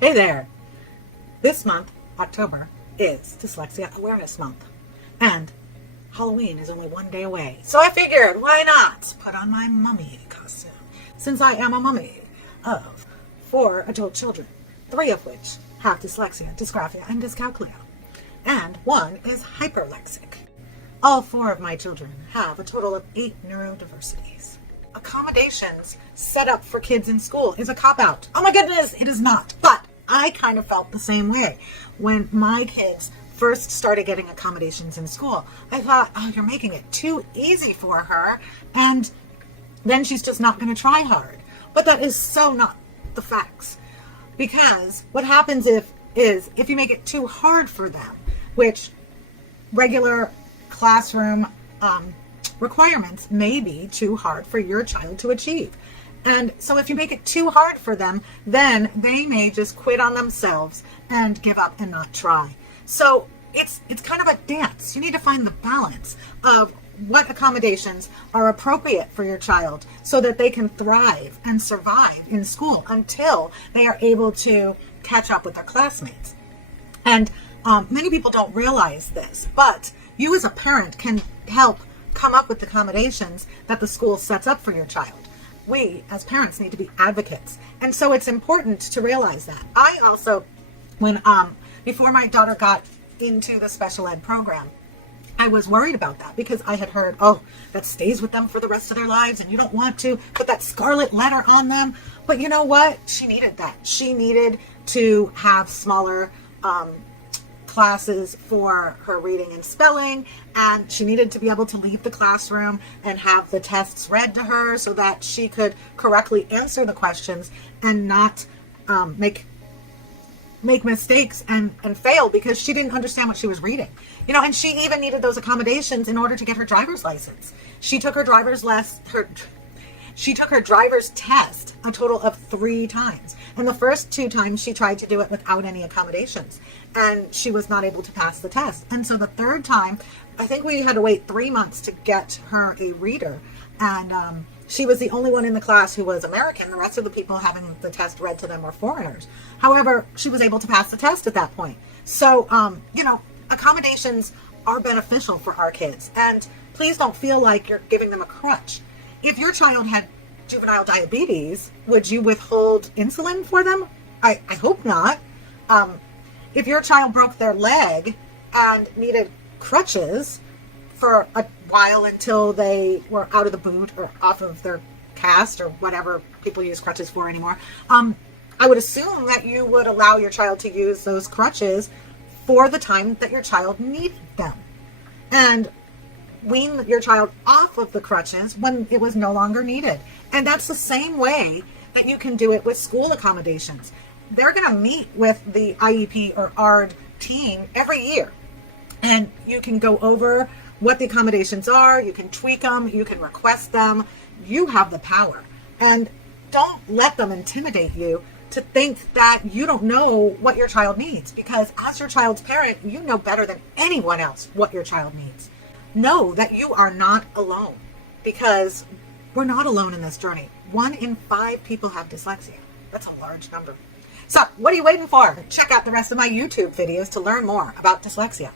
Hey there! This month, October, is Dyslexia Awareness Month. And Halloween is only one day away. So I figured, why not put on my mummy costume? Since I am a mummy of 4 adult children, 3 of which have dyslexia, dysgraphia, and dyscalculia. And 1 is hyperlexic. All 4 of my children have a total of 8 neurodiversities. Accommodations set up for kids in school is a cop-out. Oh my goodness, it is not. But I kind of felt the same way when my kids first started getting accommodations in school. I thought, oh, you're making it too easy for her, and then she's just not going to try hard. But that is so not the facts. Because what happens if you make it too hard for them, which regular classroom requirements may be too hard for your child to achieve. And so if you make it too hard for them, then they may just quit on themselves and give up and not try. So it's kind of a dance. You need to find the balance of what accommodations are appropriate for your child so that they can thrive and survive in school until they are able to catch up with their classmates. And many people don't realize this, but you as a parent can help come up with accommodations that the school sets up for your child. We as parents need to be advocates. And so it's important to realize that. I also, before my daughter got into the special ed program, I was worried about that because I had heard, oh, that stays with them for the rest of their lives and you don't want to put that scarlet letter on them. But you know what? She needed that. She needed to have smaller classes for her reading and spelling, and she needed to be able to leave the classroom and have the tests read to her so that she could correctly answer the questions and not make mistakes and fail because she didn't understand what she was reading. And she even needed those accommodations in order to get her driver's license. She took her driver's test a total of 3 times. And the first 2 times she tried to do it without any accommodations. And she was not able to pass the test. And so the 3rd time, I think we had to wait 3 months to get her a reader. And she was the only one in the class who was American. The rest of the people having the test read to them were foreigners. However, she was able to pass the test at that point. So, accommodations are beneficial for our kids. And please don't feel like you're giving them a crutch. If your child had juvenile diabetes, would you withhold insulin for them? I hope not. If your child broke their leg and needed crutches for a while until they were out of the boot or off of their cast or whatever people use crutches for anymore, I would assume that you would allow your child to use those crutches for the time that your child needed them. And wean your child off of the crutches when it was no longer needed. And that's the same way that you can do it with school accommodations. They're going to meet with the IEP or ARD team every year. And you can go over what the accommodations are. You can tweak them. You can request them. You have the power. And don't let them intimidate you to think that you don't know what your child needs. Because as your child's parent, you know better than anyone else what your child needs. Know that you are not alone, because we're not alone in this journey. 1 in 5 people have dyslexia. That's a large number. So what are you waiting for? Check out the rest of my YouTube videos to learn more about dyslexia.